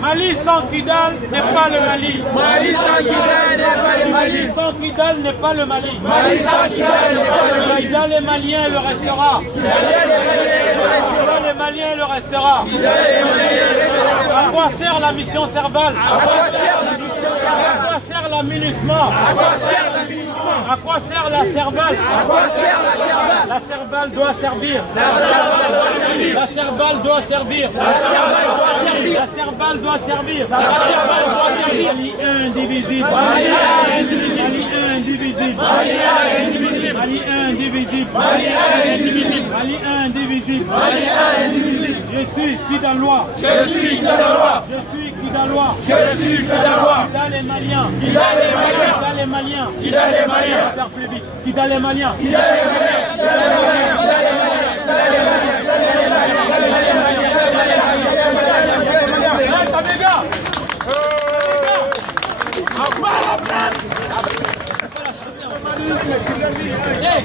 Mali sans Kidal n'est pas le Mali. Mali sans Kidal n'est pas le Mali. Sans Kidal n'est pas le Mali. Mali sans Kidal n'est pas le Mali. Kidal est malien et le restera. Kidal est malien et le restera. À quoi sert la mission Serval? À quoi sert la mission Serval? À quoi sert la MINUSMA? À quoi sert la MINUSMA? À quoi sert la Serval? À quoi sert la Serval? La Serval doit servir. La Serval doit servir. La Serval doit servir. La Serval doit servir. La Serval doit servir. Mali indivisible. Mali indivisible. Mali indivisible. Mali indivisible. Mali indivisible. Mali indivisible. Je suis Kidalois. Je suis Kidalois. Je suis Kidalois. Je suis Kidalois. Kidal est malien. Kidal est malien. Kidal est malien. Kidal est malien. Faire plus vite. Kidal est malien. Kidal est malien. Kidal est malien. Kidal est malien. Kidal est malien.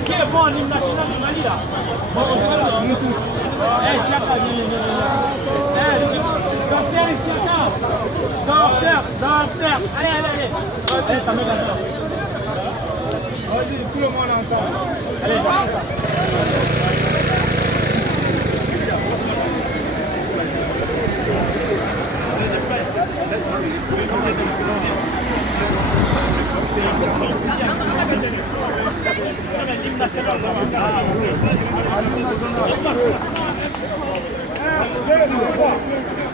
Qui est bon en hymne national du Mali là? Nous tous. Siaka, viens. Docteur Siaka. Docteur. Allez. T'as mis là-dedans. Vas-y, tout le monde ensemble. Allez,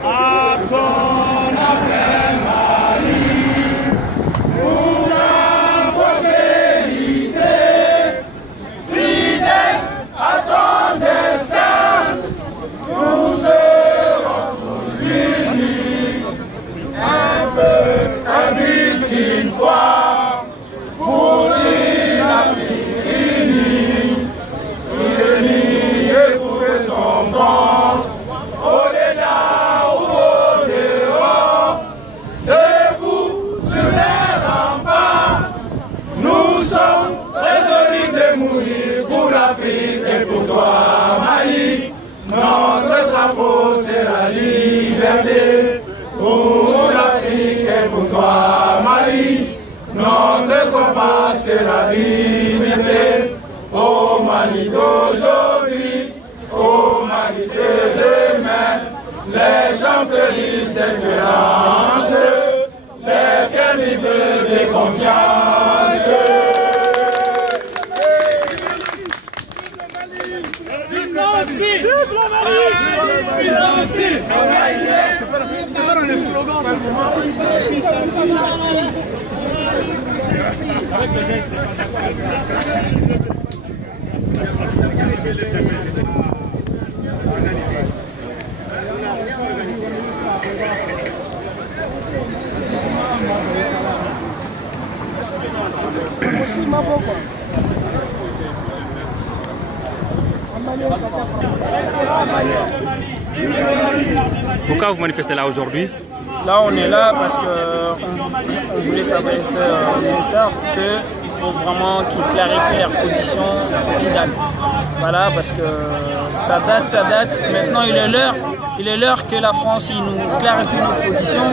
à ton appel, Mali, pour ta prospérité, fidèle à ton destin, nous serons tous unis, un but, une foi, pour une Afrique unie, si le nid est pour les enfants, au-delà ou au-dehors, debout sur les remparts, nous sommes résolus de mourir pour l'Afrique et pour toi, Mali. Notre drapeau, c'est la liberté, pour l'Afrique et pour toi, Mali. Notre combat, c'est la liberté, au Mali d'aujourd'hui, au Mali de demain. Les gens fleurissent d'espérance, les cœurs vivent de confiance. Vive le Mali! Puissance! C'est pas dans les slogans. Avec le geste, Pourquoi vous manifestez là aujourd'hui? Là, on est là parce qu'on voulait s'adresser au ministère qu'il faut vraiment qu'ils clarifient leur position au Kidal. Voilà, parce que ça date. Maintenant, il est l'heure que la France nous clarifie nos positions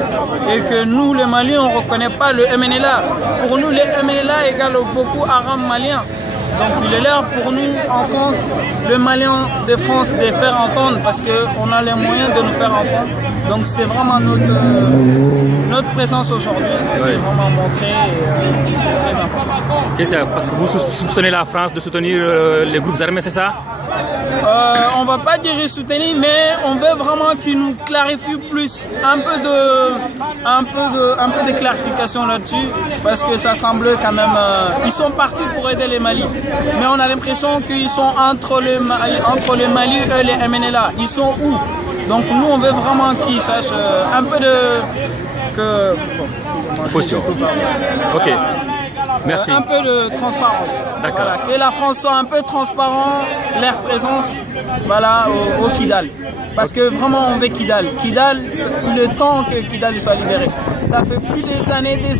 et que nous, les Maliens, on ne reconnaît pas le MNLA. Pour nous, le MNLA égale beaucoup Aram malien. Donc il est l'heure pour nous, en France, le Malien de France, de faire entendre parce qu'on a les moyens de nous faire entendre. Donc c'est vraiment notre présence aujourd'hui qui est vraiment montrée et c'est très important. Parce que vous soupçonnez la France de soutenir les groupes armés, c'est ça? On ne va pas dire soutenir, mais on veut vraiment qu'ils nous clarifient plus, un peu de clarification là-dessus, parce que ça semble quand même... ils sont partis pour aider les Mali, mais on a l'impression qu'ils sont entre les Mali et les MNLA. Ils sont où? Donc nous, on veut vraiment qu'ils sachent un peu de... Position. Ok. Merci. Un peu de transparence. D'accord. Voilà, que la France soit un peu transparente, leur présence, voilà, au Kidal. Parce que vraiment on veut Kidal. Kidal, il est temps que Kidal soit libéré. Ça fait plus des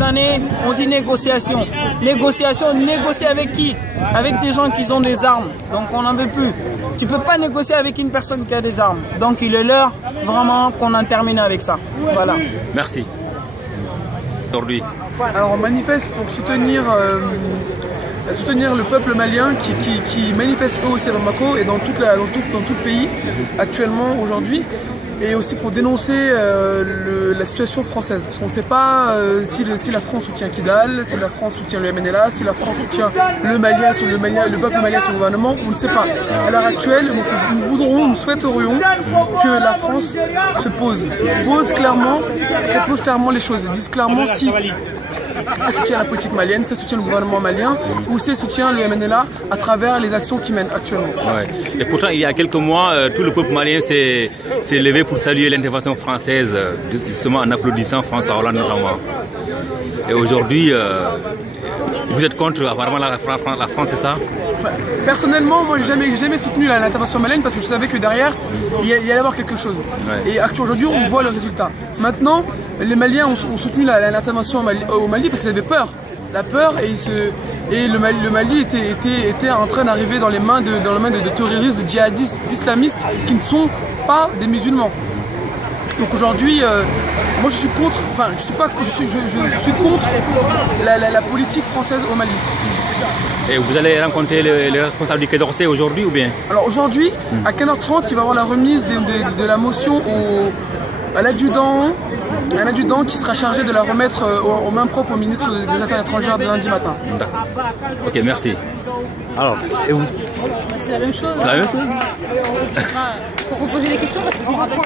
années, on dit négociation. Négociation, négocier avec qui? Avec des gens qui ont des armes. Donc on n'en veut plus. Tu peux pas négocier avec une personne qui a des armes. Donc il est l'heure vraiment qu'on en termine avec ça. Voilà. Merci. Aujourd'hui. Alors on manifeste pour soutenir le peuple malien qui manifeste eux aussi à Bamako et dans tout le pays actuellement aujourd'hui, et aussi pour dénoncer la situation française, parce qu'on ne sait pas si la France soutient Kidal, si la France soutient le MNLA, si la France soutient le peuple malien, son gouvernement, on ne sait pas. À l'heure actuelle, nous souhaiterions que la France se pose clairement les choses, dise clairement si elle soutient la politique malienne, si elle soutient le gouvernement malien, ou si elle soutient le MNLA à travers les actions qu'ils mènent actuellement. Ouais. Et pourtant, il y a quelques mois, tout le peuple malien s'est levé pour saluer l'intervention française, justement en applaudissant François Hollande notamment. Et aujourd'hui, vous êtes contre apparemment la France, c'est ça? Personnellement, moi j'ai jamais soutenu l'intervention malienne parce que je savais que derrière il y allait y avoir quelque chose. Ouais. Et aujourd'hui on voit le résultat. Maintenant, les Maliens ont soutenu l'intervention au Mali parce qu'ils avaient peur. La peur et le Mali était en train d'arriver dans les mains de terroristes, de djihadistes, d'islamistes qui ne sont pas des musulmans. Donc aujourd'hui, moi je suis contre, je suis contre la politique française au Mali. Et vous allez rencontrer les responsables du Quai d'Orsay aujourd'hui ou bien? Alors aujourd'hui, à 15h30, il va y avoir la remise de la motion à l'adjudant, un adjudant qui sera chargé de la remettre aux mains propres au ministre des Affaires étrangères de lundi matin. Ok, merci. Alors, et vous? C'est la même chose. C'est la même chose? Il faut reposer des questions parce que je me rappelle pas.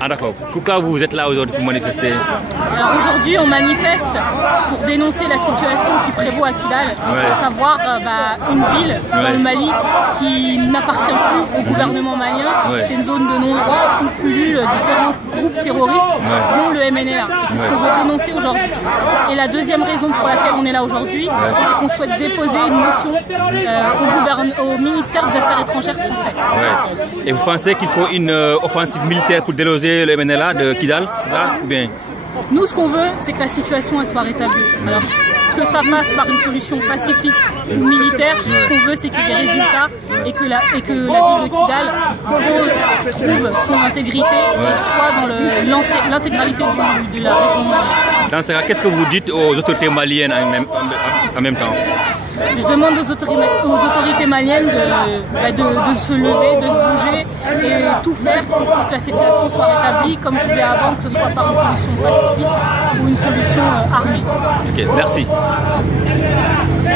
Ah d'accord. Pourquoi vous êtes là aujourd'hui pour manifester? Alors aujourd'hui on manifeste pour dénoncer la situation qui prévaut à Kidal, à savoir une ville dans le Mali qui n'appartient plus au gouvernement malien. C'est une zone de non-droit où pullulent différents groupes terroristes dont le MNLA. Et c'est ce qu'on veut dénoncer aujourd'hui. Et la deuxième raison pour laquelle on est là aujourd'hui, c'est qu'on souhaite déposer une motion au ministère des Affaires étrangères français. Et vous pensez qu'il faut une offensive militaire pour déloger le MNLA de Kidal, c'est ça ou bien? Nous, ce qu'on veut, c'est que la situation elle soit rétablie. Alors, que ça passe par une solution pacifiste ou militaire, ce qu'on veut, c'est qu'il y ait des résultats et que la ville de Kidal retrouve son intégrité et soit dans l'intégralité de la région malienne. Dans ce cas, qu'est-ce que vous dites aux autorités maliennes en même temps? Je demande aux autorités maliennes de se lever, de se bouger et tout faire pour que la situation soit rétablie, comme je disais avant, que ce soit par une solution pacifiste ou une solution armée. Ok, merci. Il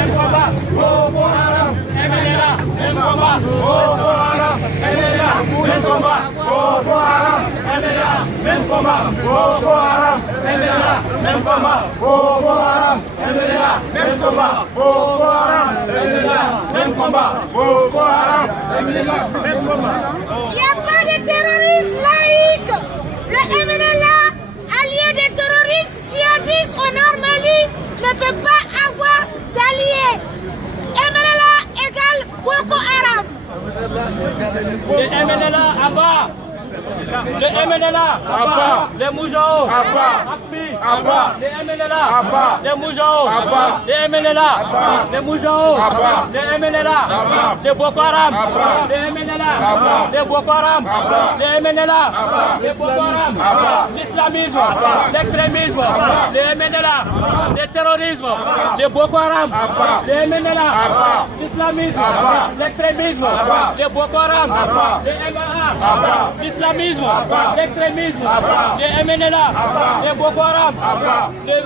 n'y a pas de terroristes laïcs. Le MNLA, allié des terroristes djihadistes au Nord Mali, ne peut pas avoir d'alliés. MNLA égale Boko Haram. Le MNLA à bas. Le MNLA à bas. Les Moujao à bas. Les MNLA à bas. Les Moujao à bas. Les MNLA à bas. Les Moujao à bas. Les MNLA à bas. Les Boko Haram à bas. Les MNLA à bas. Les Boko Haram à bas. Les MNLA à bas. Les Boko Haram à bas. L'islamisme, l'extrémisme, les MNLA, le terrorisme, les Boko Haram, les MNLA, l'islamisme, l'extrémisme, les Boko Haram, les MAA, l'islamisme, l'extrémisme, les MNLA, les Boko Haram, les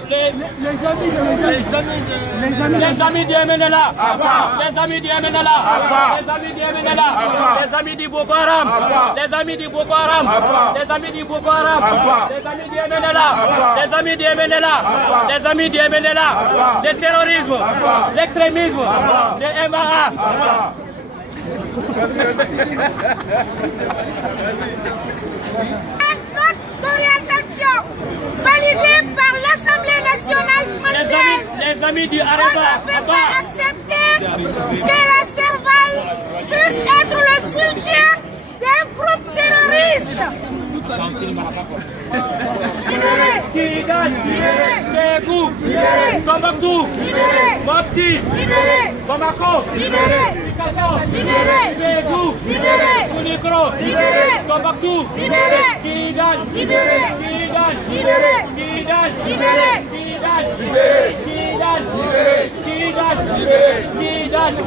amis du MNLA, les amis du MNLA, les amis du MNLA, les amis du Boko Haram, les amis du Boko Haram, les amis du Boko Haram, les amis du MNLA, les amis du MNLA, les amis du MNLA, le terrorisme, l'extrémisme, les MAA. Note d'orientation validée par l'Assemblée nationale française. Les amis du On ne peut pas accepter que la Serval puisse être le soutien d'un groupe terroriste terroristes. Qui gagne? C'est vous. Tombouctou. Mopti. Bamako. C'est vous. Kounikro. Tombouctou. Qui gagne? Qui gagne? Qui gagne? Qui gagne? Qui gagne? Qui gagne?